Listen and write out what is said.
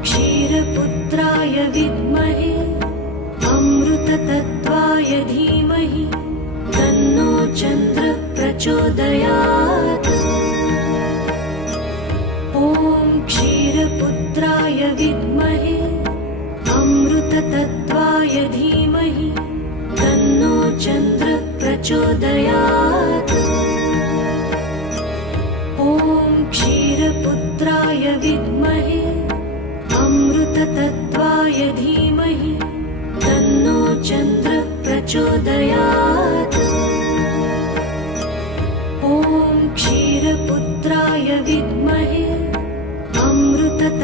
क्षीरपुत्राय विद्महे अमृततत्त्वाय धीमहि तन्नो चन्द्रः प्रचोदयात्। ॐ क्षीरपुत्राय विद्महे अमृततत्त्वाय धीमहि तन्नो चन्द्रः प्रचोदयात्। ॐ क्षीरपुत्राय विद्महे अमृततत्त्वाय धीमहि तन्नो चन्द्रः प्रचोदयात्। ॐ क्षीरपुत्राय विद्महे अमृततत्त्वाय